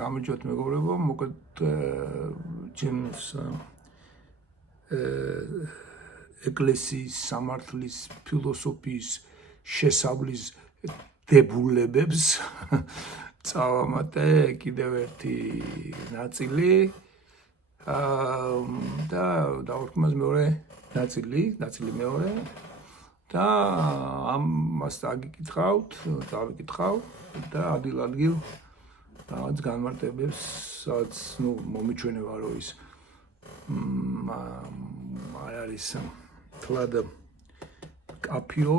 გამარჯვებთ მეგობრებო, მოკლედ ჩემს ეკლესიის სამართლის ფილოსოფიის შესავლის დებულებებს წავამატე კიდევ ერთი ნაწილი და დავუბრუნდეთ მეორე ნაწილი მეორე და ამას დაგიკითხავთ და ადგილ რაღაც განმარტებებს სადაც მომიჩვენება რომ ის არ არის თლად კაფიო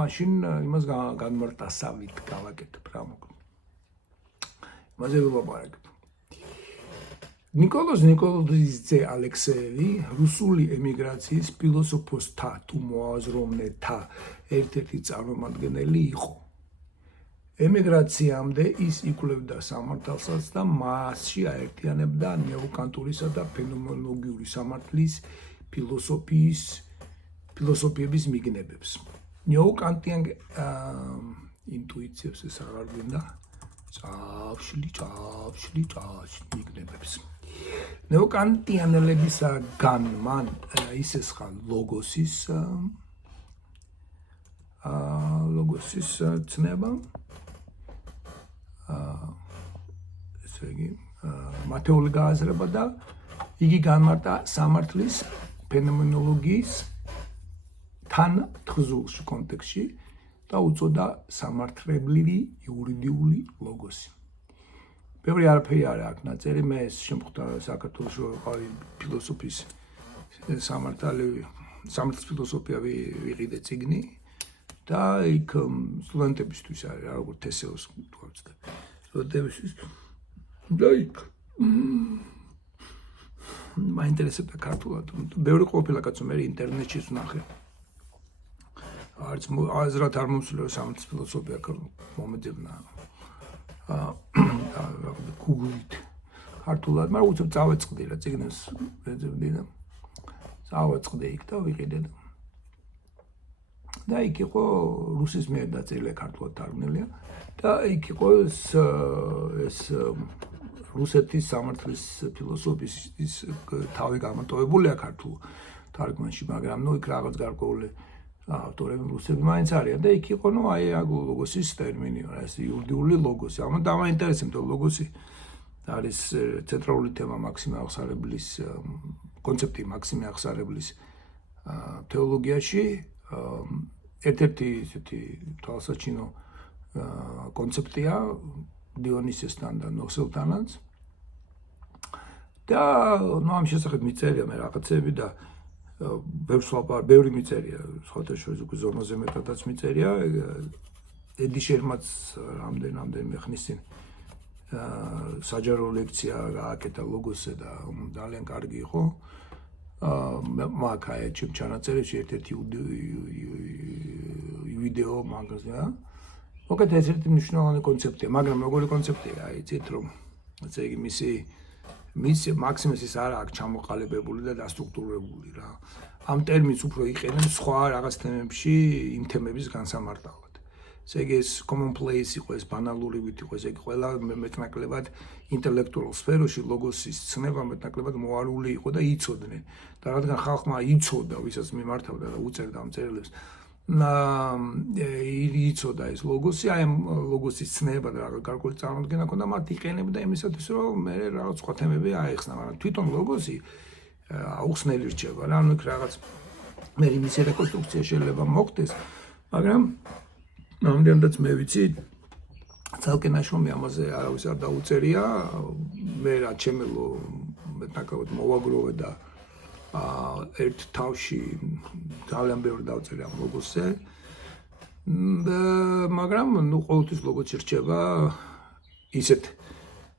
მაშინ იმას განმარტასავით გავაკეთებ რა მოკლედ იმაზე ვილაპარაკებ ნიკოლოზიძე ალექსეევი რუსული ემიგრაციის ფილოსოფოსთა თუ მოაზროვნეთა ერთ-ერთი წარმომადგენელი იყო. ემიგრაციამდე ის იკვლევდა სამართალსაც და მასში აერთიანებდა ნეოკანტურისა და ფენომენოლოგიური სამართლის ფილოსოფიების მიგნებებს. ნეოკანტიან ინტუიციებს ეს აღარ გვინდა ჭავშლი მიგნებებს. ნეოკანტიანელებისაგან მან ისესხა ლოგოსის ცნება ესე იგი მათეული გააზრება და იგი განმარტა სამართლის ფენომენოლოგიის თან თხზულში კონტექსტში და უწოდა სამართლებრივი იურიდიული ლოგოსი. ბევრი არაფერი არ აქვს ნაწერი, მე შემხვდა საქართველოში ვიყავი ფილოსოფიის სამართლის ფილოსოფია ვიყიდე წიგნი და იქ სტუდენტებისთვის არის რა როგორც თესეოს თქვაც და სტუდენტებისთვის და იქ მაინტერესებდა ქართულად ბევრი ყოფილა კაცო მე ინტერნეტში ვნახე არც აზრად არ მომსვლელო სამართლის ფილოსოფია მომეძებნა გუგლით ქართულად მაგრამ უცებ წავეწყდი რა წიგნებს ვეძებდი და წავეწყდი იქ და ვიყიდე და იქ იყო რუსის მიერ დაწერილი ქართულად თარგმნილია და იქ იყო ეს რუსეთის სამართლის ფილოსოფიის თავი გამოტოვებულია ქართულ თარგმანში მაგრამ იქ რაღაც გარკვეული ავტორები რუსები მაინც არიან და იქ იყო აი ლოგოსის ტერმინი ეს იურიდიული ლოგოსი ამან დამაინტერესებდა ლოგოსი არის ცენტრალური თემა მაქსიმე აღსარებლის კონცეფტი მაქსიმე აღსარებლის თეოლოგიაში ერთ-ერთი ისეთი თვალსაჩინო კონცეფტია დიონისესთან და ნოსელთანაც და ამ შესახებ მიწერია მე რაღაცები და ბევრი მიწერია სხვათა შორის უკვე ზონაზე მეტადაც მიწერია ედიშერმაც რამდენიმე ხნის წინ საჯარო ლექცია გააკეთა ლოგოსზე და ძალიან კარგი იყო მაგაია ჩემ ჩანაწერებში ერთ-ერთი ვიდეო მაგაზია მოკლედ ეს ერთი მნიშვნელოვანი კონცეფტია მაგრამ როგორი კონცეფტია იცით რომ ესე იგი მისი მაქსიმეს ის არ აქვს ჩამოყალიბებული და დასტრუქტურირებული რა ამ ტერმინს უფრო იყენებს სხვა რაღაც თემებში იმ თემების განსამარტავად ესე იგი ეს commonplace იყო ეს ბანალურივით იყო ესე იგი ყველა მეტნაკლებად ინტელექტუალურ სფეროში ლოგოსის ცნება მეტნაკლებად მოარული იყო და იცოდნენ და რადგან ხალხმა იცოდა ვისაც მიმართავდა და უწერდა ამ წერილებს იცოდა ეს ლოგოსი აი ამ ლოგოსის ცნება და რაღაც გარკვეული წარმოდგენა ჰქონდა მათ იყენებდა იმისათვის რომ მე რაღაც სხვა თემები აეხსნა მაგრამ თვითონ ლოგოსი აუხსნელი რჩება რა ანუ იქ რაღაც მე იმის რეკონსტრუქცია შეიძლება მოხდეს მაგრამ ნამდვილად მე ვიცი ძალკე ნაშრომი ამაზე არავის არ დაუწერია მე რა ჩემელო მეტნაკლებად მოვაგროვე და ერთ თავში ძალიან ბევრი დავწერე ამ ლოგოსზე მაგრამ ყოველთვის ლოგოსი რჩება ისეთ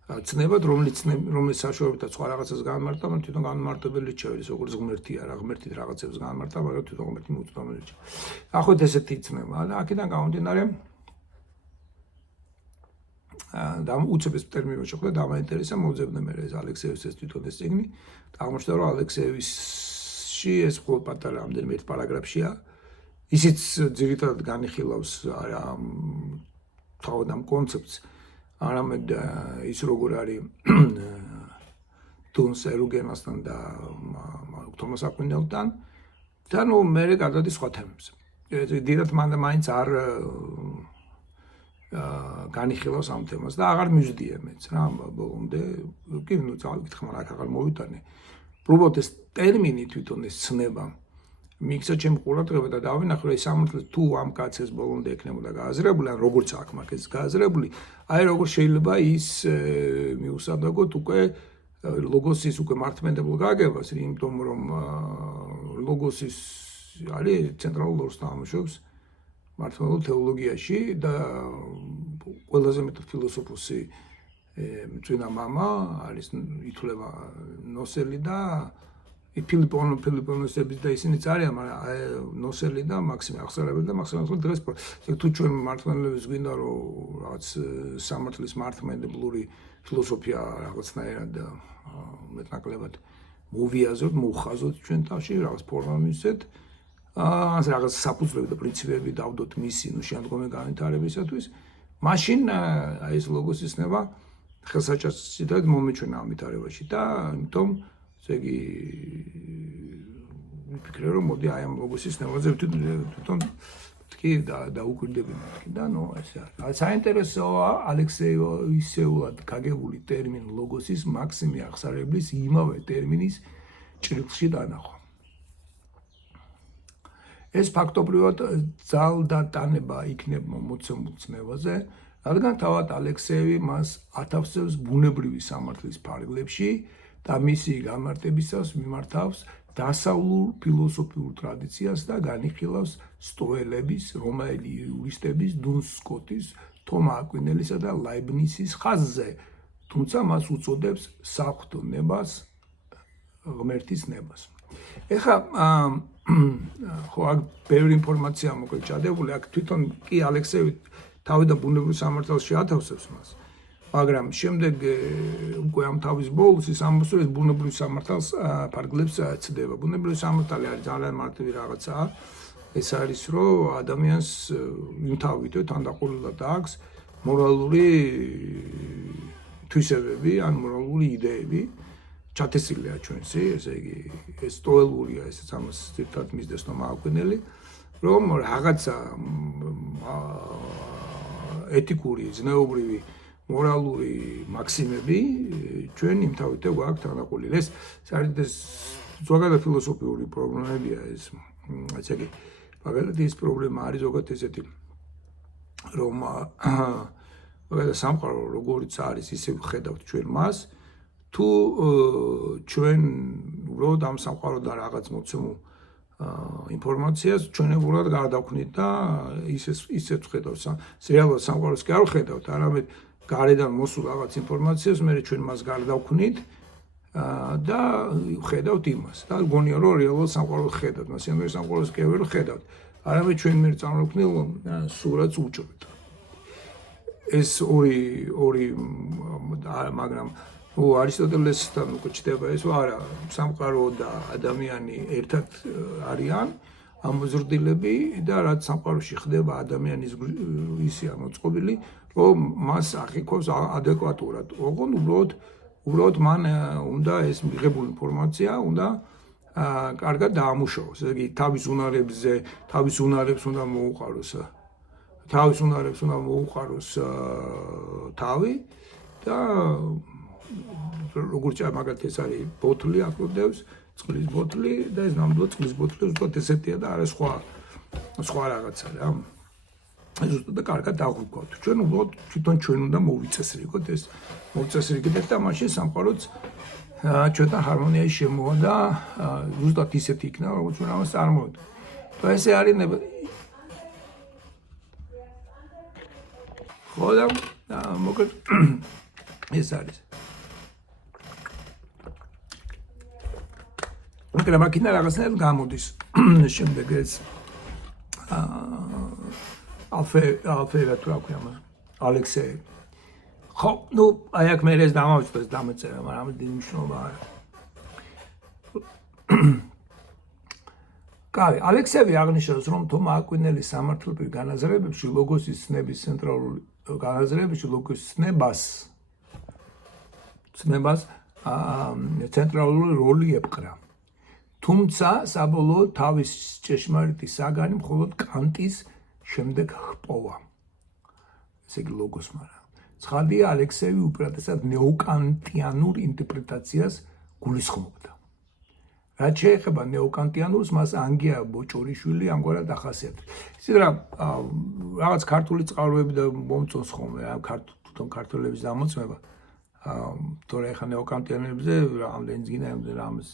ცნებად რომლის საშუალებითაც სხვა რაღაცას განმარტა მაგრამ თვითონ განმარტებელი რჩება ის როგორც ღმერთია რა ღმერთით რაღაცებს განმარტა მაგრამ თვითონ ღმერთი მოუწოდებელი რჩება ახოთ ესეთი ცნება და აქედან გამომდინარე და უცებ ეს ტერმინი შეხვდა და მაინტერესა მოძებნე მე ეს ალექსეევის ეს თვითონ ეს წიგნი და აღმოჩნდა რომ ალექსეევისში ეს მხოლოდ პატარა რამდენიმე ერთ პარაგრაფშია ისიც ძირითადად განიხილავს თავად ამ კონცეფტს, არამედ ის როგორ არის დუნს ერუგენასთან და თომას აკვინელთან და ნუ მე გადადი სხვა თემებზე. დიდად მაინც არ განიხილავს ამ თემას და აღარ მივზდიე მეც რა ბოლომდე კი ნუ წავიკითხე მაგრამ აქ აღარ მოვიტანე. უბრალოდ ეს ტერმინი თვითონ ეს ცნება მიქცა ჩემ ყურადღება და დავინახე რომ სამართლე თუ ამ კაცის ბოლომდე ექნებოდა გააზრებული ან როგორც აქ მაგის გააზრებული აი როგორ შეიძლება ის მიუსადაგოთ უკვე ლოგოსის უკვე მართლმადიდებლ გაგებას იმიტომ რომ ლოგოსის არის ცენტრალურ როლს თამაშობს მართლმადიდებლ თეოლოგიაში და ყველაზე მეტად ფილოსოფოსი წინა მამა არის ითვლება ნოსელი და ფილიპონოსების და ისინიც არიან, მაგრამ ნოსელი და მაქსიმე აღსარებელი და მაქსიმალურად დღეს თუ ჩვენ მართლმადიდებლებს გვინდა რომ რაღაც სამართლის მართლმადიდებლური ფილოსოფია რაღაცნაირად მეტნაკლებად მოვიაზროთ, მოვხაზოთ ჩვენ თავში რაღაც ფორმა მისცეთ, რაღაც საფუძვლები და პრინციპები დავდოთ მისი შემდგომი განვითარებისათვის, მაშინ აი ეს ლოგოსის ნება ხელსაჩინოდ მომეჩვენა ამ ვითარებაში და იმიტომ ესე იგი ვიფიქრე რომ მოდი აი ამ ლოგოსის ნებაზე თვითონ კი დაუკვირდებინოთ და ნუ ესე არის. საინტერესოა ალექსეევისეულად გაგებული ტერმინ ლოგოსის მაქსიმე აღსარებლის იმავე ტერმინის ჭრილში დანახვა. ეს ფაქტობრივად ძალდა ტანება იქნება მოცემულ ცნებაზე, რადგან თავად ალექსეევი მას ათავსებს ბუნებრივი სამართლის ფარგლებში და მისი გამარტებისას მიმართავს დასავლურ ფილოსოფიურ ტრადიციას და განიხილავს სტოელების, რომაელი იურისტების, დუნ სკოტის, თომა აკვინელისა და ლაიბნიცის ხაზზე, თუმცა მას უწოდებს საღვთო ნებას, ღმერთის ნებას. ეხლა ხო აქ ბევრი ინფორმაცია მოკლედ ჩადებული, აქ თვითონ კი ალექსეევი თავიდან ბუნებრივ სამართალს შეათავსებს მას. მაგრამ შემდეგ უკვე ამ თავის ბოლოს ის ამბობს რომ ეს ბუნებრივ სამართალს ფარგლებს ცდება. ბუნებრივი სამართალი არის ძალიან მარტივი რაღაცაა. ეს არის რომ ადამიანს იმთავითო თანდაყოლილად აქვს მორალური თვისებები ან მორალური იდეები ჩათესილია ჩვენში, ესე იგი ეს სტოელურია, ესეც ამას ზირთად მისდევს თომა აკვინელი, რომ რაღაცა ეთიკური, ზნეობრივი მორალური მაქსიმები ჩვენ იმთავითო გვაქვს თანაყოლილი. ეს არის ზოგადად ფილოსოფიური პრობლემებია ეს. ესე იგი, მაგალითად ის პრობლემა არის ზოგადად ესეთი, რომ მაგალითად სამყარო როგორც არის, ისე ვხედავთ ჩვენ მას, თუ ჩვენ უბრალოდ ამ სამყაროდან რაღაც მოცემულ ინფორმაციას ჩვენებურად გარდაქმნით და ისეთ ვხედავთ. რეალურად სამყაროს კი არ ვხედავთ, არამედ გარედან მოსულ რაღაც ინფორმაციას მე ჩვენ მას გარდაქმნით და ვხედავთ იმას და გონია რომ რეალურად სამყაროს ხედავთ, მასე სამყაროს კი ვერ ვხედავთ, არამედ ჩვენ მე წარმოქმნილ სურათს უჭრით. ეს ორი მაგრამ არისტოტელესთან უკვე ჩდება ეს არა სამყარო და ადამიანი ერთად არიან ამოზრდილები და რაც სამყაროში ხდება ადამიანის ისია მოწყობილი რომ მას აღიქვავს ადეკვატურად. ოღონდ უბრალოდ მან უნდა ეს მიღებული ინფორმაცია უნდა კარგად დაამუშავოს. ესე იგი თავის უნარებს უნდა მოუყაროს. თავის უნარებს უნდა მოუყაროს თავი და როგორც მაგათ ეს არის ბოთლი აკლდევს, წყლის ბოთლი და ეს ნამდვილად წყლის ბოთლი უბრალოდ ესეთია და არა სხვა რაღაცა რა. ეს უბრალოდ კარგად დაღვიქვათ. ჩვენ უბრალოდ თვითონ ჩვენ უნდა მოვიწესრიგოთ ეს მოვიწესრიგეთ და მაშინ სამყაროც ჩვენთან ჰარმონიაში შემოვა და უბრალოდ ისეთი იქნება, როგორც ჩვენ ამას წარმოვიდგენთ. და ესე არის ხო და მოკლედ ეს არის. მაგრამ აქინა რაღაცნაირად გამოდის შემდეგ ეს ალფეევა თუ რა ქვია მას ალექსეევი. ხო, ნუ აი აქ მე ეს დამავიწყდეს დამეწერა, მაგრამ ამის დიდი მნიშვნელობა არა. კაი, ალექსეევი აღნიშნავს, რომ თომა აკვინელის სამართლებრივ განაზრებებში ლოგოსის ცნების ცენტრალური განაზრებაში ლუკის ცნებას ცენტრალური როლი ეპყრა. თუმცა საბოლოოდ თავის ჭეშმარიტი საგანი მხოლოდ კანტის შემდეგ ჰპოვა. ესე იგი ლოგოს მაგრამ. ცხადია ალექსეევი უპირატესად ნეოკანტიანურ ინტერპრეტაციას გულისხმობდა. რაც შეეხება ნეოკანტიანურს, მას ანგია ბოჭორიშვილი ამგვარად ახასიათებს. ისე რა რაღაც ქართული წყაროები და მომწონს ხოლმე რა თვითონ ქართველების დამოწმება. თორე ახლა ნეოკანტიანებზე რამდენი წიგნია რამს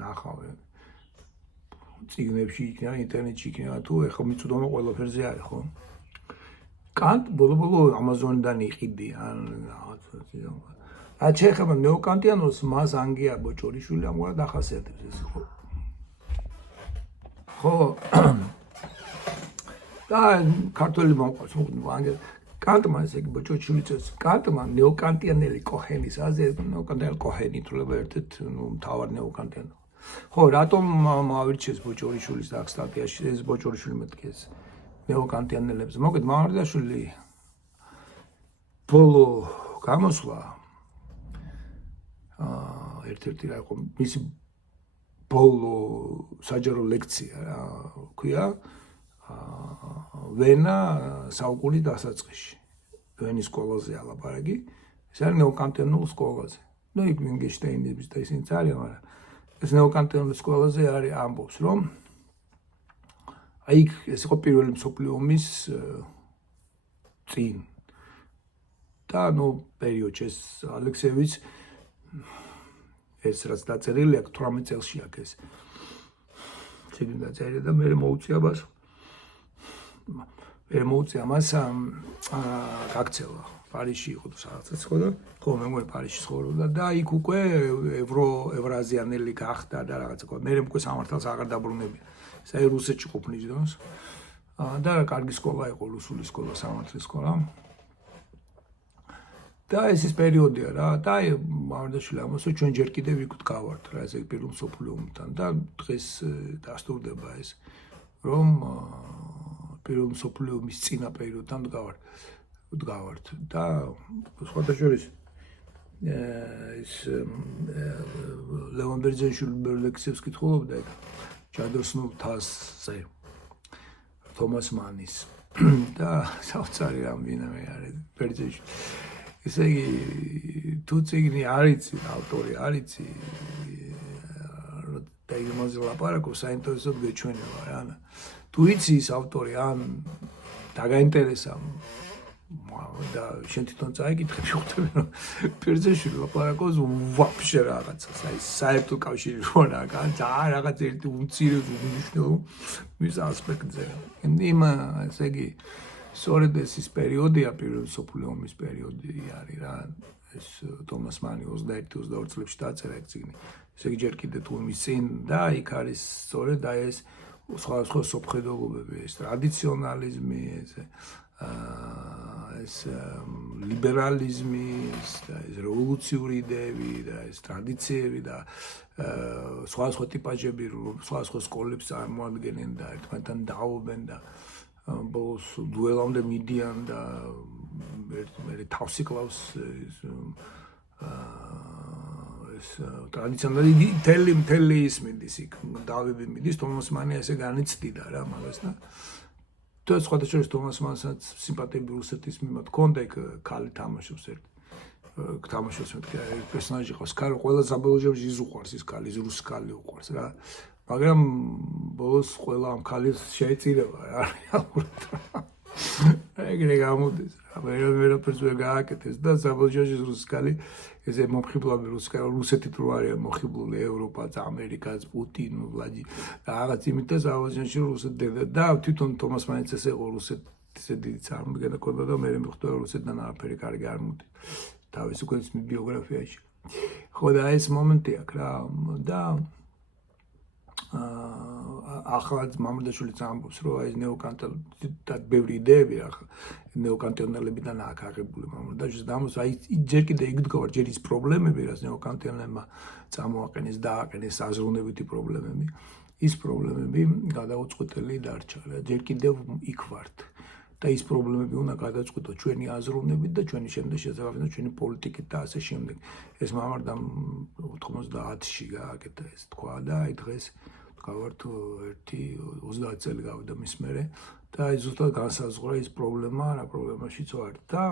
ნახავ. წიგნებში იქნება, ინტერნეტში იქნება თუ ახლა მიწვდომა ყველაფერზე არის ხო? კანტ ბოლო ამაზონიდან იყიდი ან რაღაც რაც შეეხება ნეოკანტიანურს, მას ანგია ბოჭორიშვილი ამგვარად ახასიათებს ეს ხო? ხო და ქართველი მომყავს ანგია კანტმა ესე იგი ბოჭორიშვილი წეს კანტმა ნეოკანტიანელი კოჰენის აზრი ნეოკანტიანელი კოჰენი თვლება ერთ-ერთ მთავარ ნეოკანტიანელს. ხო, რატომ მოვარჩიეს ბოჭორიშვილის აქ სტატიაში ეს ბოჭორიშვილი მეთქეს ნეოკანტიანელებს. მოგეთ მამარდაშვილი ბოლო გამოსვლა ერთ-ერთი რა იყო მისი ბოლო საჯარო ლექცია რა ქვია ვენა საუკუნის დასაწყისში. ვენის სკოლაზე ალაპარაკი. ეს არის ნეოკანტიანულ სკოლაზე. ნუ იქ ვინგენშტაინების და ისინიც არის, მაგრამ ეს ნეოკანტიანულ სკოლაზე არის ამბობს, რომ აი იქ ეს იყო პირველი მსოფლიო ომის წინ. და ნუ პერიოდში ეს ალექსეევიც ეს რაც დაწერილი აქვს 18 წელში აქ ეს წიგნი დაწერილი და მე მოუწია მას მას გაქცევა პარიზში იყო თუ სადაც ხო და ხო მე მგონი პარიზში ცხოვრობდა და იქ უკვე ევრაზიანელი გახდა და რაღაცა ხო მე უკვე სამართალს აღარ დაბრუნებია ეს აი რუსეთში ყოფნის დროს და კარგი სკოლა იყო რუსული სკოლა სამართლის სკოლა და ეს პერიოდია რა და აი მამარდაშვილი ამასო ჩვენ ჯერ კიდევ იქ ვდგავართ რა ესე პირველ მსოფლიო ომთან და დღეს დასტურდება ეს რომ პირველ მსოფლიო ომის წინა პერიოდთან ვდგავართ და სხვადასხვა ეს ლევონ ბერძენიშვილი ლექსებს კითხულობდა ეგ ჯადოსნურ თასზე თომას მანის და საოცარი რამბინამე არის ბერძენიშვილი ესე იგი თუ წიგნი არიცი ავტორი არიცი და იმაზე ლაპარაკო საინტერესოდ გეჩვენება რა თუ იცი ის ავტორი ან დაგაინტერესა და შენ თვითონ წაიკითხე შევხვდები რომ ბერძენიშვილი ლაპარაკობს ვაფშე რაღაცას აი საერთო კავშირი რო რა ძალიან რაღაც ერთი უმცირე უმნიშვნელო მის ასპექტზე იმ ესე იგი სწორედ ეს პერიოდია პირველ მსოფლიო ომის პერიოდი არის რა ეს თომას მანი 21-22 წლებში დაწერა ეგ წიგნი ესე იგი ჯერ კიდე თუ იმის წინ და იქ არის სწორედ აი ეს სხვადასხვა სოფხედელობები ეს ტრადიციონალიზმი ეს ლიბერალიზმი ეს რევოლუციური იდეები და ეს ტრადიციები და სხვადასხვა ტიპაჟები სხვადასხვა სკოლებს წარმოადგენენ და ერთმანეთთან დაობენ და ბოლოს დუელამდე მიდიან და მე თავსი კლავს ეს ტრადიციონალი თელი ისმინდის იქ დავები მიდის თომას მანი ესე განიცდიდა რა მაგას და თუ სხვადასხვა თომას მანსაც სიმპათიები რუსეთის მიმართ ქონდა იქ ქალი თამაშობს თამაშობს მეთქი პერსონაჟი ყავს ქალი ყველა საბოლოოში ის უყვარს ის ქალი რუსი ქალი უყვარს რა მაგრამ ბოლოს ყველა ამ ქალს შეეწირება რა რეალურად ეგრე გამოდის ვერაფერს ვერ გააკეთეს და საბოლოოში რუსი ქალი ესე მომხიბლავი რუსეთით რო არის მოხიბლული ევროპაც ამერიკაც პუტინი ვლადი და რაღაც იმით და საბოლოოში რუსეთი და თვითონ თომას მაინც ესე იყო რუსეთზე დიდი წარმოგედა ქონდა და მე მიხვდა რუსეთთან არაფერი კარგი არ მოდის თავის უკვე ბიოგრაფიაში ხო და ეს მომენტი აქვს რა და ახლა მამრდაშვილიც ამბობს რომ აი ნეოკანტიანელები და ბევრი იდეები ახლა ნეოკანტიანელებიდან აქ აღებული მამრდაშვილს დამოს აი ჯერ კიდე იგდგავარ ჯერ ის პრობლემები რაც ნეოკანტიანელებმა წამოაყენეს და აყენეს აზროვნებითი პრობლემები ის პრობლემები გადაუწყვეტელი დარჩა რა ჯერ კიდევ იქ ვართ და ის პრობლემები უნდა გადაწყვიტოთ ჩვენი აზროვნებით და ჩვენი შემდეგ შესაძლებელი ჩვენი პოლიტიკით და ასე შემდეგ. ეს მამარდა 90-ში გააკეთა ეს თქვა და აი დღეს გავართ 30 წელი გავიდა მის მერე და აი ზუსტად განსაზღვრა ის პრობლემა, რა პრობლემაშიც ვარ და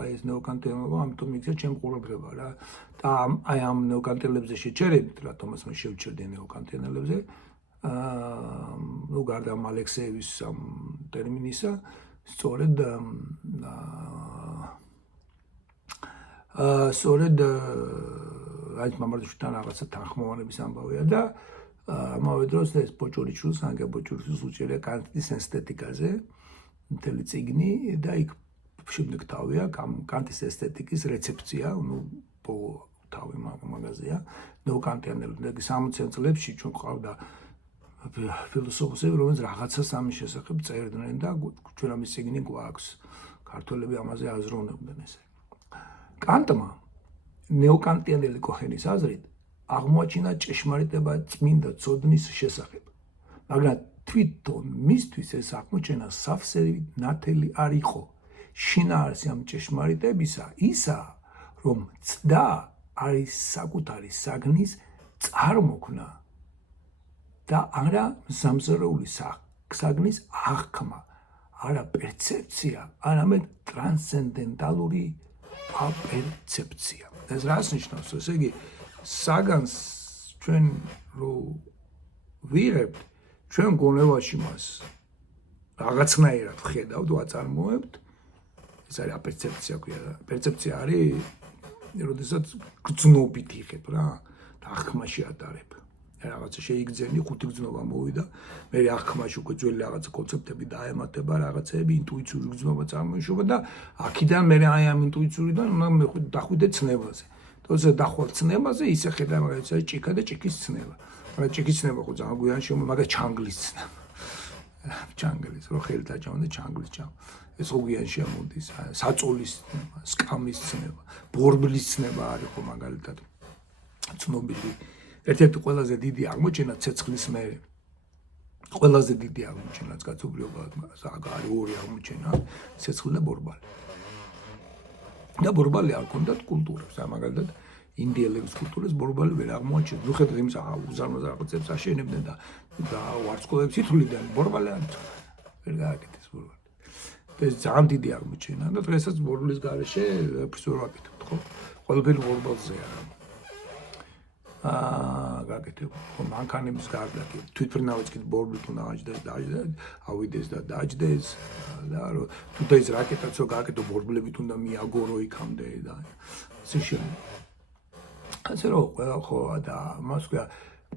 აი ეს ნეოკანტიანობა ამიტომ იქცა ჩემ ყურებდება რა და აი ამ ნეოკანტიელებზე შეჩერებით რატომაც მე შევჩერდი ნეოკანტიელებზე გარდა ალექსეევის ამ ტერმინისა სწორედ აი მამარდაშვილთან რაღაცა თანხმოვანების ამბავია და ამავე დროს ეს ბოჭორიჩვილს, ანგა ბოჭორიჩვილს უჭერია კანტის ესთეტიკაზე მთელი წიგნი და იქ შემდეგ თავია კანტის ესთეტიკის რეცეფცია, თავი მაგაზია, ნეოკანტიანელები 60-იან წლებში ჩვენ ყავდა ფილოსოფოსები, რომლებიც რაღაცას ამის შესახებ წერდნენ და ჩვენ ამის წიგნი გვაქვს. ქართველები ამაზე აზროვნებდნენ ესე. კანტმა ნეოკანტიანელი კოხენის აზრით აღმოაჩინა ჭეშმარიტება წმინდა ცოდნის შესახებ. მაგრამ თვითონ მისთვის ეს აღმოჩენა სავსე ნათელი არ იყო. შინაარსი ამ ჭეშმარიტებისა ისაა, რომ ცდა არის საკუთარი საგნის წარმოქმნა და არა სამზარეული საგნის აღქმა, არა პერცეფცია, არამედ ტრანსცენდენტალური აპერცეფცია. ეს რას ნიშნავს? ესე იგი საგანს ჩვენ რო ვიღებთ, ჩვენ გონებაში მას რაღაცნაირად ვხედავთ, ვაწარმოებთ. ეს არის აპერცეფცია ქვია. პერცეფცია არის, როდესაც გრძნობით იღებ რა, და აღქმაში ატარებ. რაღაცა შეიგრძენი, ხუთი გრძნობა მოვიდა, მე აღქმაში უკვე ძველი რაღაცა კონცეფტები დაემატება, რაღაცეები, ინტუიციური გრძნობა წარმოიშობა და აქედან მე აი ამ ინტუიციურიდან უნდა დახვიდე ცნებაზე. თორსა დახვალ ცნებაზე ისე ხედა მაგალითად ჭიქა და ჭიქის ცნება. მაგრამ ჭიქის ცნება ხო ძალიან გვიან შემო, მაგრამ ჩანგლის ცნება. ჩანგლის, რო ხელით აჭამა და ჩანგლის ჩამ. ეს ხო გვიან შემოდის, საწოლის ცნება, სკამის ცნება, ბორბლის ცნება არის ხო მაგალითად. ცნობილი ერთ-ერთი ყველაზე დიდი აღმოჩენა ცეცხლის მერე. ყველაზე დიდი აღმოჩენაც კაცობრიობაზე არის ორი აღმოჩენა, ცეცხლი და ბორბალი. და ბორბალი არ ქონდათ კულტურებს, მაგალითად ინდიელების კულტურას ბორბალი ვერ აღმოაჩენს. მიუხედავად იმისა, უზარმაზარ რაღაცებს აშენებდნენ და ვარსკვლავებს ითვლიდნენ, ბორბალი არ ითხოვდა. ვერ გააკეთეს ბორბალი. ეს ძალიან დიდი აღმოჩენა და დღესაც ბორბლის გარეშე ფსურ ვაკეთებთ, ხო? ყველაფერი ბორბალზეა. გაკეთებ, ხო, მანქანების გარდა კი თვითმფრინავიც კი ბორბლით უნდა დააჯდეს, ავიდეს და დააჯდეს და თუ ეს რაკეტაც რო გააკეთო ბორბლებით უნდა მიაგორო იქამდე და ასე შემდეგ. ასე რომ ყველა ხო და მას ქვია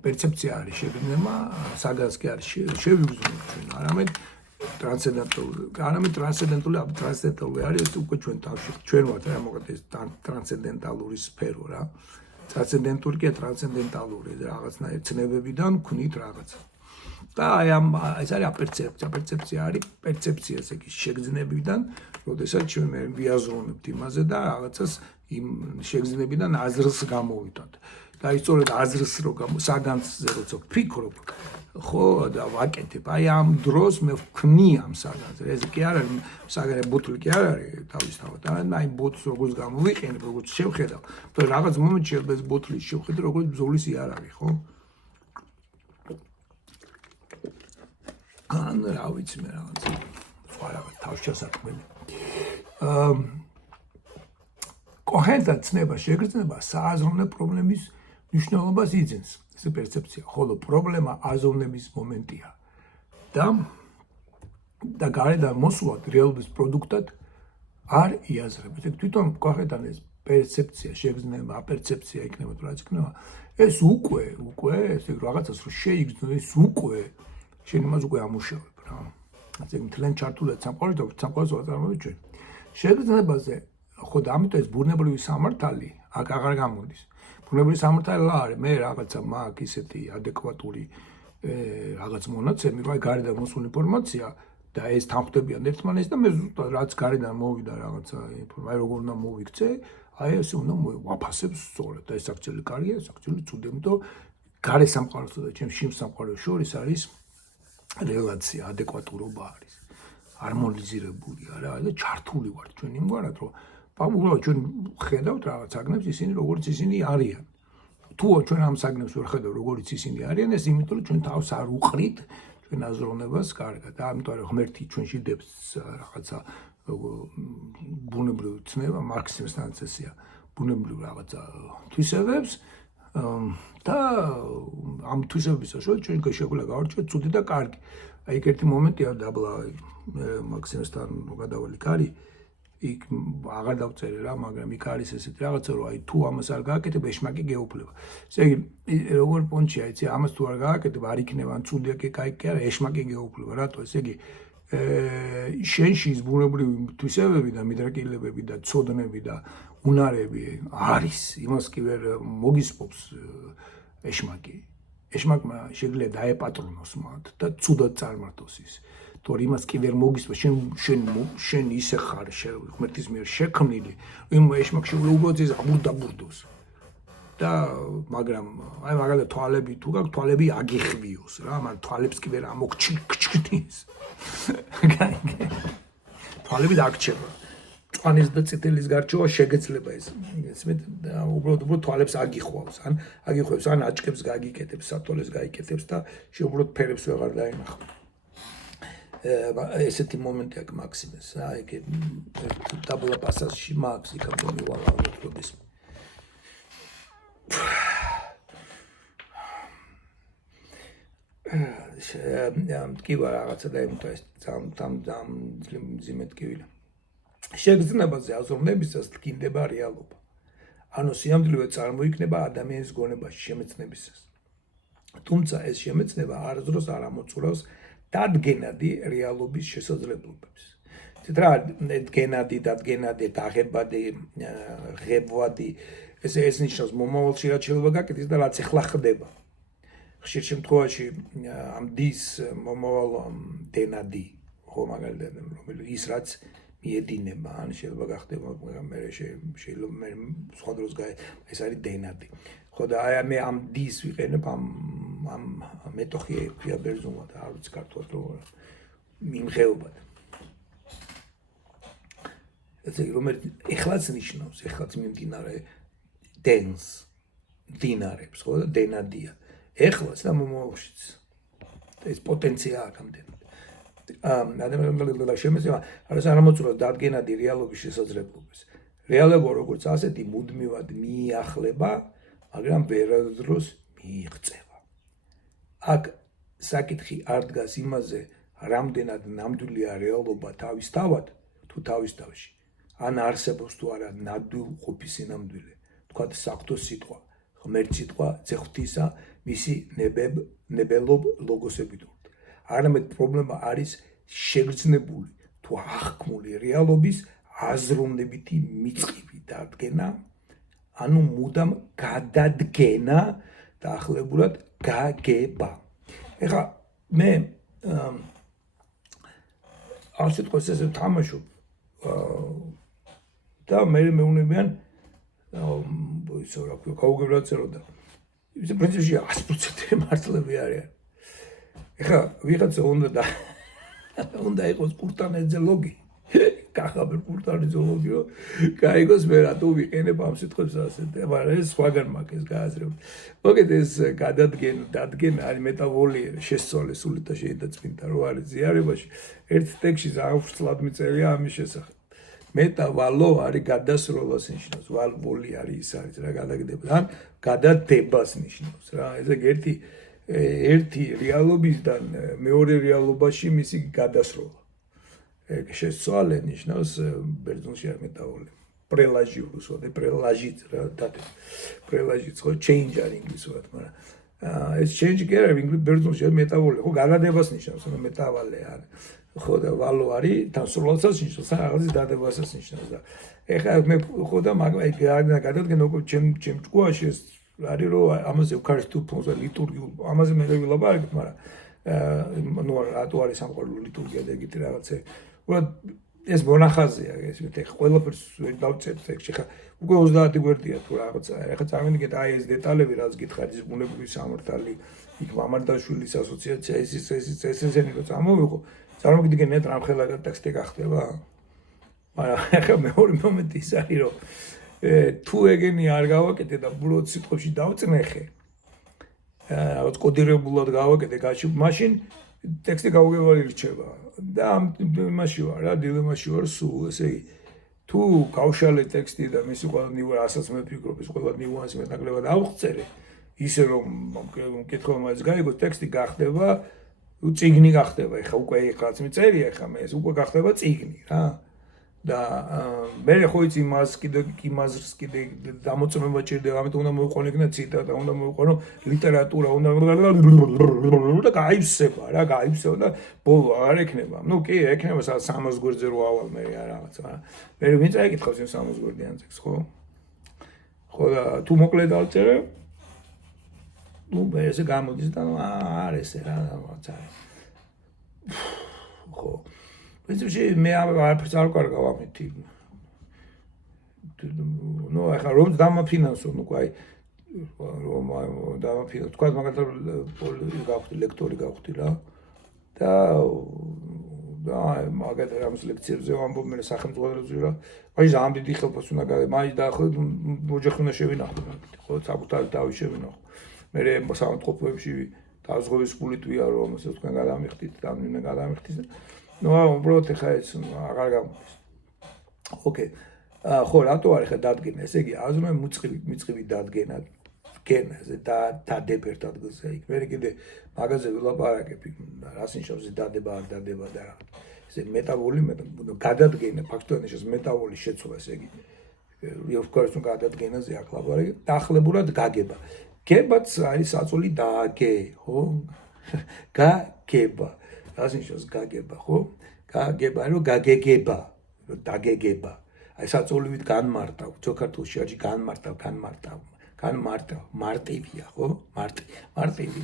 პერცეფცია არის შეგრძნება, საგანს კი არის შევიგრძნოთ ჩვენ, არამედ ტრანსცენდენტალური არის უკვე ჩვენ თავში, ჩვენ ვართ რა მოკლედ ეს ტრანსცენდენტალური სფერო რა. ტრანსცენდენტური კი ტრანსცენდენტალური რაღაცნაირ ცნებებიდან ვქნით რაღაცა. და აი ეს არის აპერცეფცია, პერცეფცია არის პერცეფცია, ესე იგი შეგრძნებიდან, როდესაც ჩვენ ვიაზროვნებთ იმაზე და რაღაცას იმ შეგრძნებიდან აზრს გამოვიტანთ. და ის სწორედ აზრს რო საგანზე როცა ვფიქრობ, ხო და ვაკეთებ, აი ამ დროს მე ვქნი ამ საგანზე. ეს კი არ არის საგანი ბოთლი კი არ არის თავისთავად. აი ბოთლს როგორც გამოვიყენებ, როგორც შევხედავ, და რაღაც მომენტში ეს ბოთლის შევხედე, როგორც ბზოლის იარაღი, ხო? ან რა ვიცი მე რაღაცა. სხვა რაღაც თავშესაქმელი. კოჰენთა ცნება, შეგრძნება სააზროვნე პრობლემის მნიშვნელობას იძენს. ეს პერცეფცია, ხოლო პრობლემა აზროვნების მომენტია. და გარედან მოსვლად რეალობის პროდუქტად არ იაზრებს. ეგ თვითონ კოჰენთან ეს პერცეფცია, შეგრძნება, აპერცეფცია იქნება თუ რაც იქნება, ეს უკვე ეს რაღაცას რო შეიგრძნო, ეს უკვე შენ იმას უკვე ამუშავებ რა. ასე მთლიან ჩართულად სამყაროს ვაწარმოებთ ჩვენ. შეგრძნებაზე ხო და ამიტომ ეს ბუნებრივი სამართალი აქ აღარ გამოდის. ბუნებრივი სამართალი რა არის? მე რაღაცა მაქვს ისეთი ადეკვატური რაღაც მონაცემი, რომ აი გარედან მოსული ინფორმაცია და ეს თანხმდებიან ერთმანეთს და მე ზუსტად რაც გარედან მოვიდა რაღაცა ინფორმაცია, როგორ უნდა მოვიქცე, აი ესე უნდა ვაფასებ სწორად. და ეს აქციული კარგია, ეს აქციული ცუდი, იმიტომ გარე სამყაროსა და ჩემს შინ სამყაროს შორის არის რელაცია, ადეკვატურობა არის. harmonizirებული არა და ჩართული ვართ ჩვენ იმგვარად რომ უბრალოდ ჩვენ ხედავთ რაღაც საგნებს ისინი როგორც ისინი არიან თუ ჩვენ ამ საგნებს ვერ ხედავთ როგორც ისინი არიან ეს იმიტომ რომ ჩვენ თავს არ უყრით ჩვენ აზროვნებას კარგად და ამიტომ რომ ღმერთი ჩვენში დებს რაღაცა ბუნებრივ ცნება მარქსიზმთან წესია ბუნებრივ რაღაცა თვისებებს და ამ თვისებების საშუალებით ჩვენ შეგვიძლია გავარჩიოთ ცუდი და კარგი აი ერთი მომენტია დაბლა მარქსიზმთან გადავალი კარი იქ აღარ დავწერე რა მაგრამ იქ არის ესეთი რაღაცა რომ აი თუ ამას არ გააკეთებ ეშმაკი გეუფლება ესე იგი როგორ პონჩია იცი ამას თუ არ გააკეთებ არ იქნება ან ცუდია კი კაი კი არა ეშმაკი გეუფლება რატო ესე იგი შენში ის ბუნებრივი თვისებები და მიდრეკილებები და ცოდნები და უნარები არის იმას კი ვერ მოგისპობს ეშმაკი ეშმაკმა შეიძლება დაეპატრონოს მათ და ცუდად წარმართოს ის თორე იმას კი ვერ მოგისპოს შენ ისე ხარ ღმერთის მიერ შექმნილი იმ ეშმაკ შეგვიძლია უბრალოდ ის აბურდაბურდოს და მაგრამ აი მაგალითად თვალები თუ გაქვს თვალები აგიხბიოს რა მაგრამ თვალებს კი ვერ ამოგჩქნის თვალები დაგრჩება წვანის და წითელის გარჩევა შეგეძლება ეს უბრალოდ თვალებს აგიხვავს ან აგიხვევს ან აჭკებს გაგიკეთებს სათვალეს გაიკეთებს და შეუბრალოდ ფერებს ვეღარ დაინახავ ესეთი მომენტი აქვს მაქსიმეს რა ეგ დაბლა პასაჟში მაქვს იქამდე მივალა ალბათობის კი ვარ რაღაცა დაიმოთა ეს ძალიან მძიმე ტკივილი შეგრძნებაზე აზროვნებისას დგინდება რეალობა ანუ სიამძლივე წარმოიქმნება ადამიანის გონებაში შემეცნებისას თუმცა ეს შემეცნება არასდროს არ ამოწურავს დადგენადი რეალობის შესაძლებლობებს ცით რა დადგენადი დაღებადი ღებვადი ეს ნიშნავს მომავალში რაც შეიძლება გაკეთდეს და რაც ახლა ხდება ხშირ შემთხვევაში ამ დის მომავალ დენადი ხო მაგალითად რომელიც ის რაც მიედინება ან შეიძლება გახდება მე შეიძლება მე სხვა დროს ეს არის დენადი ხო და აი მე ამ დის ვიყენებ ამ მეტოხი ქვია ბერძნულად არ ვიცი ქართულად როგორ მიმღეობად ესე რომელიც ეხლაც ნიშნავს ეხლაც მიმდინარე დენს დინარებს ხო და დენადია ეხლაც და მომავალშიც ეს პოტენცია აქვს ამდენ ადამიანებმა შემეცნება არის არამოწუროს დადგენადი რეალობის შესაძლებლობებს რეალობა როგორც ასეთი მუდმივად მიახლება მაგრამ ვერასდროს მიიღწევა აქ საკითხი არ დგას იმაზე რამდენად ნამდვილია რეალობა თავისთავად თუ თავისთავში ან არსებობს თუ არა ნამდვილყოფი სინამდვილე თქვა საღვთო სიტყვა ღმერთ სიტყვა ზეღვთისა მისი ნებელობ ლოგოსებით არამედ პრობლემა არის შეგრძნებული თუ აღქმული რეალობის აზროვნებითი მიწყივი დადგენა ანუ მუდამ გადადგენა და ახლებურად გაგება ეხლა მე არ სიტყვას ესე თამაშობ და მე მეუნებიან ისე რა ქვია გაუგებრად წეროდა ის პრინციპში 100% მართლები არიან ეხლა ვიღაცა უნდა იყოს კურტანეძე ლოგი კახაბერ კურტანეძე ლოგი რომ გაიგოს მე რატო ვიყენებ ამ სიტყვებს ასეთ მაგრამ ეს სხვაგან მაგას გააზრებ მოგეთ ეს დადგენა არის მეტავოლიერი შესწავლე სულით და შეიძლება რო არის ზიარებაში ერთ ტექსტში ზაუბრად მიწერია ამის შესახებ მეტავალო არის გადასროლას ნიშნავს ვალვოლი არის ის არის რა გადაგდება ან გადადებას ნიშნავს რა ესე ერთი რეალობისგან მეორე რეალობაში მისი გადასროლა ეგ შესწავლე ნიშნავს ბერძნულში არ მეტავოლი პრელაჟი რუსულად პრელაჟიც რა დადე პრელაჟიც ხო change არის ინგლისურად მაგრამ ეს change კი არა ბერძნულში მეტავოლი ხო გადადებას ნიშნავს ანუ მეტავალე არის ხო და ვალო არის დასრულებასაც ნიშნავს რაღაცის დადებასაც ნიშნავს და ეხლა მე ხო და მაგრამ გადადგენ უკვე ჩემ ჭკუაში ეს არის რომ ამაზე უქარისტიულ ფონზე ლიტურგიულ ამაზე მე ვილაპარაკებ მაგრამ ნუ რატო არის სამყარო ლიტურგია და ეგეთი რაღაცე უბრალოდ ეს მონახაზია ეს მე ყველაფერს ვერ დავწერთ ტექსტში ხა უკვე 30 გვერდია თუ რაღაცა ეხლა წარმოვიდგინეთ აი ეს დეტალები რაც გითხარით ის ბუნებრივი სამართალი იქ მამარდაშვილის ასოციაცია ეს რომ წამოვიღო წარმოგიდგენ მე რამხელა ტექსტი გახდება? მაგრამ ახლა მეორე მომენტი ის არის რომ თუ ეგენი არ გავაკეთე და უბრალოდ სიტყვებში დავწნეხე რაღაც კოდირებულად გავაკეთე გაჩი მაშინ ტექსტი გაუგებარი რჩება და ამ იმაში ვარ რა დილემაში ვარ სულ ესე იგი თუ გავშალე ტექსტი და მისი ყველა ასაც მე ვფიქრობ ის ყველა ნიუანსი მეტნაკლებად ავღწერე ისე რომ მკითხველმა ეს გაიგოს ტექსტი გახდება წიგნი გახდება ეხლა უკვე ეხლაც მიწერია ეხლა მე ეს უკვე გახდება წიგნი რა და მე ხო იცი იმას კიდე დამოწმება ჭირდება ამიტომ უნდა მოვიყვანო იქნა ციტატა უნდა მოვიყვანო ლიტერატურა უნდა და გაივსება რა გაივსება და ბოლო არ ექნება ნუ კი ექნება 300 გვერდზე რო ავალ მე რაღაც მე ვინ წაიკითხავს იმ 300 გვერდიან ტექსტს ხო და თუ მოკლედ დავწერე ნუ მე ესე გამოდის და არ ესე რა რაღაც არის ხო პრინციპში მე არაფერს არ ვკარგავ ამითი ნუ ახლა რომ დამაფინანსო ნუ აი რომ დამაფინანსო თქვა მაგალითად გავხდი ლექტორი გავხდი რა და მაგალითად ამ ლექციებზე ვამბობ მე სახელმწიფოზე რა აი ზამ დიდი ხელფას უნდა გაიგე მაინც და ხო ოჯახი უნდა შევინახო ხო საკუთარი თავი შევინახო მე სამწყობლებში დაზღვევის ფულით ვია რომ ასე თქვენ გადამიხდით და მე გადამიხდით ნუ უბრალოდ ეხა ეს აღარ გამოდის ოკეი ხო რატო არ ეხა დადგენა ესე იგი აზრმა მიწყივი დადგენა გენაზე და დადებერ ადგილზე იქ მე კიდე მაგაზე ვილაპარაკებ რას ნიშნავს დადება არ დადება და რა ესე მეტაბოლი გადადგენა ფაქტობრივად ეს მეტაბოლი შეცვლა ესე იგი ვქორს რომ გადადგენაზე აქ ლაპარაკი დაახლებურად გაგება გებაც არის საწოლი დააგე ხო გაგება რას ნიშნავს გაგება ხო გაგება რომ გაგეგება დაგეგება აი საწოლივით განმარტავ ზოგადში არის განმარტავ მარტივია ხო მარტივი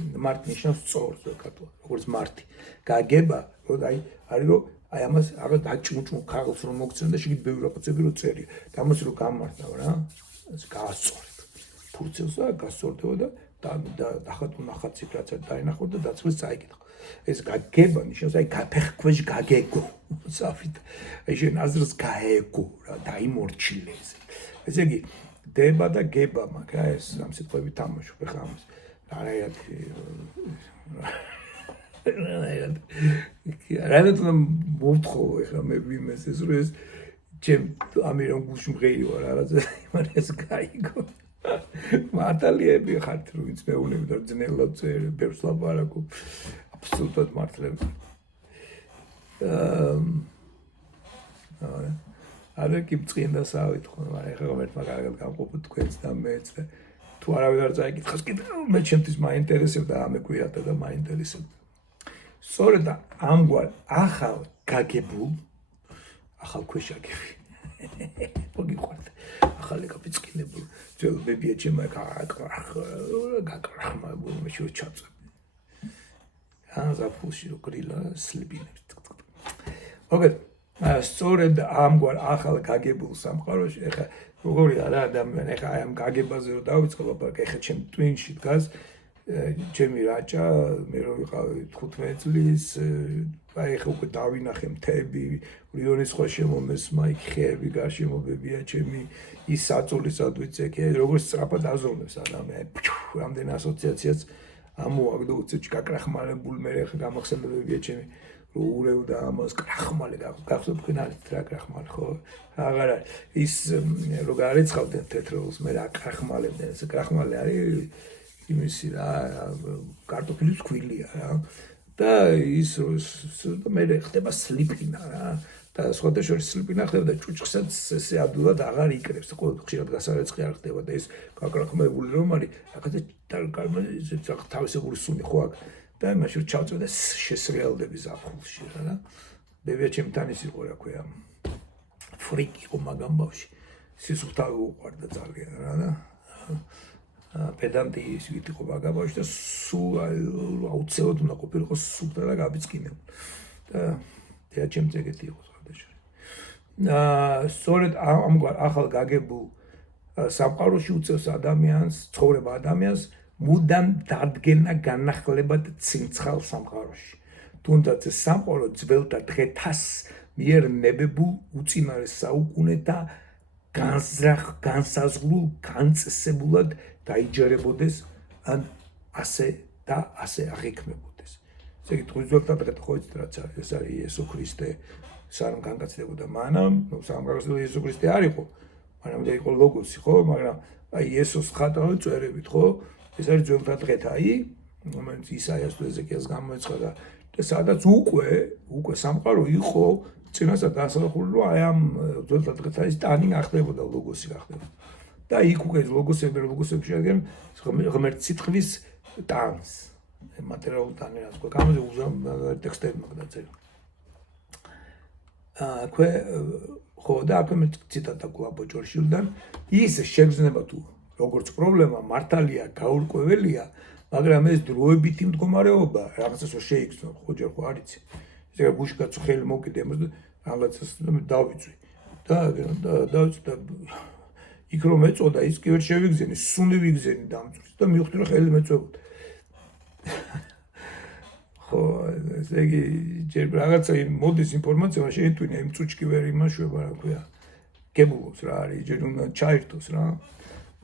ნიშნავს სწორს ზოგადად როგორც მარტი გაგება რომ აი არის რომ აი ამას აღა დაჭმუჭმუ ქაღალდს რომ მოგცენ და შეგიძლია ბევრი რაღაცები რომ წერია და ამას რომ გამარტავ რა ეს გაასწორებ ფურცელსა გასწორდება და დახატულ ნახატს რაც დაინახო და დაწვის წაიკითხო ეს გაგება ნიშნავს აი ფეხქვეშ გაგეგო საფით აი შენ აზრს გაეგო რა დაიმორჩილე ესე იგი დება და გება მაგა ეს ამ სიტყვებით თამაშობ ხა ამას რანაირად მოვთხოვ ეხლა მე ვიმეს ეს რომ ეს ჩემ ამირონ გულში მღერი ვარ რაღაცა იმან ეს გაიგო მართალიები ხართ რომ იც მეუბნები და ძნელად წერე ბევრს ლაპარაკობ აბსოლუტურად მართლებს არა კი წინდა სავით ხო მაგრამ ეხლა მერტმა კარგად გამყოფოთ თქვენს და მეც და თუ არავინ არ წაიკითხავს კიდე მე ჩემთვის მაინტერესებდა ამეკვირათა და მაინტერესებდა სწორედ ამგვარ ახალ გაგებულ ახალ ქვეშაგები მოგიყვართ ახალი კაპიცკინებულ ძველ ბებია ჩემი გაკრახმა მე შევჩაწე ზაფხულში რო გრილა სლიბინებს ოკეი სწორედ ამგვარ ახალ გაგებულ სამყაროში ეხა როგორია რა ადამიანი ეხა აი ამ გაგებაზე რო დავიწყო ლაპარაკი ეხა ჩემ ტვინში დგას ჩემი რაჭა მე რო ვიყავი 15 წლის აი ეხა უკვე დავინახე მთები რიონის სხვა შემომესმა იქ ხეები გარშემობებია ჩემი ის საწოლისად ვიცეკე როგორც სწრაფად აზროვნებს ადამიანი რამდენ ასოციაციაც ამოაგდო უცეჭი გაკრახმალებულ მე ეხა გამახსენებებია ჩემი რო ურევდა ამას კრახმალე გახსოვთ თქვენ არის რა კრახმალი ხო აღარ არის ის რო გარეცხავდნენ თეთროს მე რა კრახმალებდნენ ეს კრახმალი არის იმისი რა კარტოფილის ქვილია რა და ის მე ხდება სლიპინა რა და სხვადასხვა სლიპინა ხდება და ჭუჭხსაც ესე ადულად აღარ იკრებს ყოველ ხშირად გასარეცხი არ ხდება და ის გაკრახმებული რომ არის რაღაცა თავისებური სუნი ხო აქვს და მაშინ ჩავწვე და შესრიალდები ზაფხულში რა ბებია ჩემთან ის იყო რა ქვია ფრიკი იყო მაგამ ბავში სისუფთავი უყვარდა ძალიან რა და პედანტი ის იყო მაგამ ბავში და სულ აუცილებლად უნდა ყოფილიყო სუფთა და გაბიწყინებული და ჩემს ეგეთი იყო სხვადასხვა სწორედ ამგვარ ახალ გაგებულ სამყაროში უწევს ადამიანს ცხოვრება ადამიანს მუდამ დადგენა განახლებად ცინცხალ სამყაროში თუნდაც სამყარო ძველთა დღეთას მიერ ნებებულ უწინარეს საუკუნეთა განსაზღვრულ განწესებულად დაიჯერებოდეს ან ასე და ასე აღიქმებოდეს. ესე იგი დღის ძველთა დღეთა ხო იცით რაც არის, ეს არის იესო ქრისტე სანამ განკაცდებოდა მანამ, სანამ განკაცდებოდა იესო ქრისტე არ იყო, მანამ და იყო ლოგოსი, ხო, მაგრამ აი იესოს ხატავი წერებით, ხო? ეს არის ძველთა დღეთა, აი, რომელიც ისაიას თუ ეზეკიელს გამოეცხადა და სადაც უკვე სამყარო იყო წინასწარ დასახული, რომ აი ამ ძველთა დღეთა ის ტანი ახდებოდა, ლოგოსი ახდებოდა. და იქ უკვე ლოგოსები შეადგენენ ღმერთის სიტყვის ტანს. Materialul tani ras, că am uzăm textele magazine. Ხო და აქ მე ციტატა ყვა ჯორშილდან ის შეგრძნება თუ როგორც პრობლემა მართალია გაურკვეველია, მაგრამ ეს დროებითი მდგომარეობა რაღაცას შეიგრძნო, ხო ჯერ ხო არიცი. ესე გუშკაცო ხელი მოკიდე ამას და რაღაცას დავიწვი. და დავიწვი და იქ რომ ეწოდა ის კი ვერ შევიგზენი, სუნი ვიგზენი დამწვრის და მივხვდი რომ ხელი მეწვებოდა. ხო, ესე იგი ჯერ რაღაცა მოდის ინფორმაცია შეიტვინე იმ წუჩკი ვერ იმაშვება რა ქვია. გებულობს რა არის, ჯერ უნდა ჩაირთოს რა.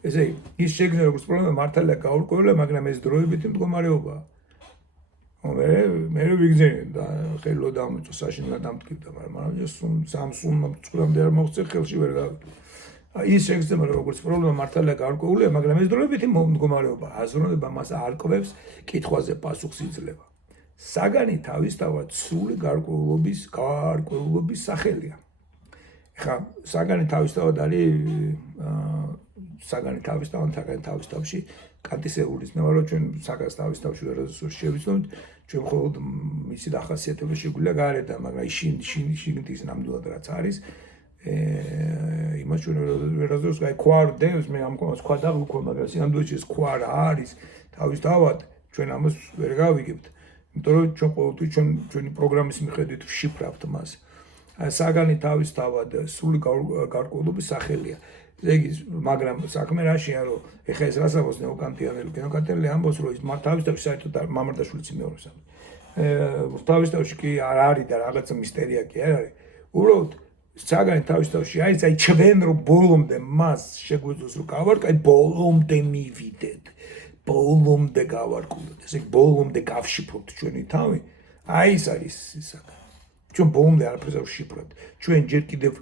ესე იგი ის შეგრძნება როგორც პრობლემა მართალია გაურკვეველია, მაგრამ ეს დროებითი მდგომარეობაა. მე ვიგზენი და ხელო დამწვა საშინლად დამტკიცდა, მაგრამ სამსუნმა წყვილამდე არ მოხდე ხელში ვერ გავიგე. ის შეგრძნება როგორც პრობლემა მართალია გაურკვეველია, მაგრამ ეს დროებითი მდგომარეობაა. აზროვნება მას არკვევს, კითხვაზე პასუხს იძლევა. საგანი თავისთავად სრული გარკვეულობის სახელია. ეხლა საგანი თავისთავად არის საგანი თავისთავში კანტისეული ცნება, რომ ჩვენ საგანს თავისთავში ვერ შევიცნობთ, ჩვენ მხოლოდ მისი დახასიათება შეგვიძლია გარედან, მაგრამ შიგნით ის ნამდვილად რაც არის, იმას ჩვენ ვერ აზრობს, აი ქვა დევს, მე ამ ქვა დავუქვა, მაგრამ სინამდვილეში ეს ქვა რა არის თავისთავად, ჩვენ ამას ვერ გავიგებთ. იმიტომ რომ ჩვენ ყოველთვის ჩვენი პროგრამის მიხედვით ვშიფრავთ მას. საგანი თავისთავად სრული გარკვეულობის სახელია. ესე იგი, მაგრამ საქმე რაშია, რომ ეხლა ეს რას ამბობს ნეოკანტიანელი ამბობს, რომ ის თავისთავად საერთოდ მამარდაშვილიც იმეორებს. თავისთავად კი არ არის და რაღაცა მისტერია კი არ არის. უბრალოდ საგანი თავისთავად არის, აი ჩვენ რომ ბოლომდე მას შეგვეძლოს რომ გავარკვევთ, აი ბოლომდე მივიდეთ. ბოლომდე გავარკვევთ, ესე იგი ბოლომდე გავშიფროთ ჩვენი თავი, აი ეს არის საგანი. ჩვენ ბოლომდე არაფერს არ ვშიფროთ. ჩვენ ჯერ კიდევ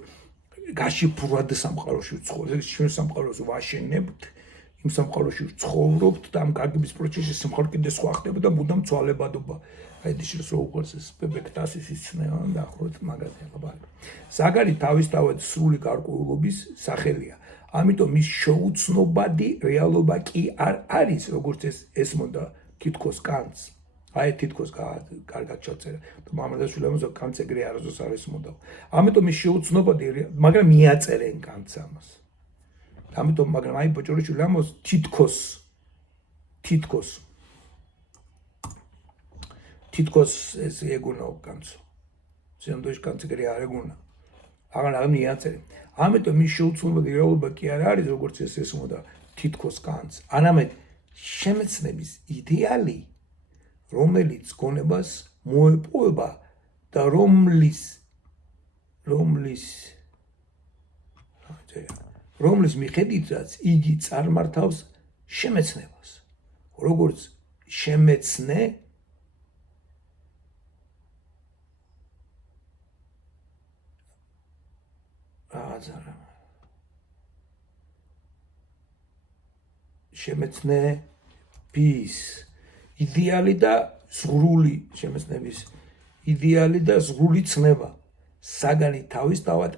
გაშიფრვად სამყაროში ვცხოვრობთ, ჩვენ სამყაროს ვაშენებთ, იმ სამყაროში ვცხოვრობთ და ამ კარგების პროცესში სამყარო კიდე სხვა ხდება და მუდამ ცვალებადობა. აი ეს რო უყურს ეს პეპექტასის ისწნება და ახლოთ მაგაზია ხაბარი. საგანი თავისთავად სრული გარკვეულობის სახელია. ამიტომ ის შეუცნობადი რეალობა კი არ არის, როგორც ეს მონდა თითქოს კანტს. აი თითქოს კარგად ჩაწერა. და მამრდაშვილი ამბობს, რომ კანტს ეგრე არასდროს არ ესმოდა. ამიტომ ის შეუცნობადი, მაგრამ მიაწერენ კანტს ამას. ამიტომ, მაგრამ აი ბოჭორიშვილი ამბობს თითქოს ეს ეგუნა კანტსო. სინამდვილეში კანტს ეგრე არ ეგუნა. აღარ მიაწერენ. ამიტომ ის შეუცნობადი რეალობა კი არ არის, როგორც ეს ესმოდა თითქოს კანტს. არამედ შემეცნების იდეალი, რომელიც გონებას მოეპოვება და რომლის მიხედვითაც იგი წარმართავს შემეცნებას. როგორც შემეცნე შემეცნების იდეალი და ზღვრული შემეცნების იდეალი და ზღვრული ცნება. საგანი თავისთავად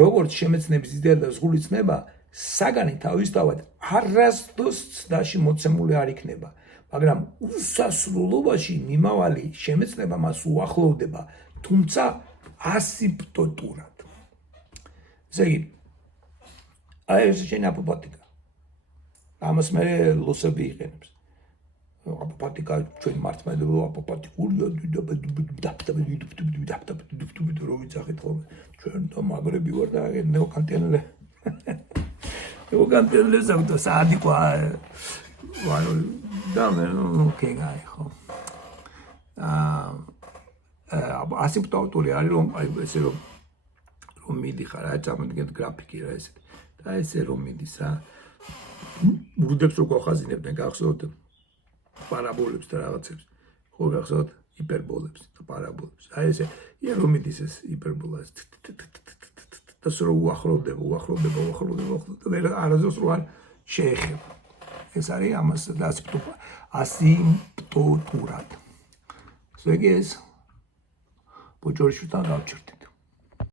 როგორც შემეცნების იდეალი და ზღვრული ცნება, საგანი თავისთავად არასდროს ცდაში მოცემული არ იქნება, მაგრამ უსასრულობაში მიმავალი შემეცნება მას უახლოვდება, თუმცა ასიმპტოტურად. ესე იგი, აი ეს შენ აპოპატიკა. ამას მე ლოსები იყენებს. აპოპატიკა ჩვენ მართლმადიდებლო აპოპატიკურია და რო ვიცახეთ ხოლმე ჩვენ და მაგრები ვარ და ნეოკანტიანელებს აგვიტო საადიკვა და მე ოკეი გაი ხო ასიმპტომატური არის რომ აი ესე რომ მიდიხარ რა წარმოგიდგენთ გრაფიკი რა ესეთ და ესე რომ მიდის რა მრუდებს რო გვახაზინებდნენ გახსოვთ პარაბოლებს და რაღაცებს ხო გახსოვთ ჰიპერბოლებს და პარაბოლებს აი ესე რომ მიდის ეს ჰიპერბოლა და სულ უახლოვდება და ვერ არასდროს რო არ შეეხება ეს არის ამას ასიმპტოტურად ესე იგი ეს ბოჭორიშვილთან გავჩერდით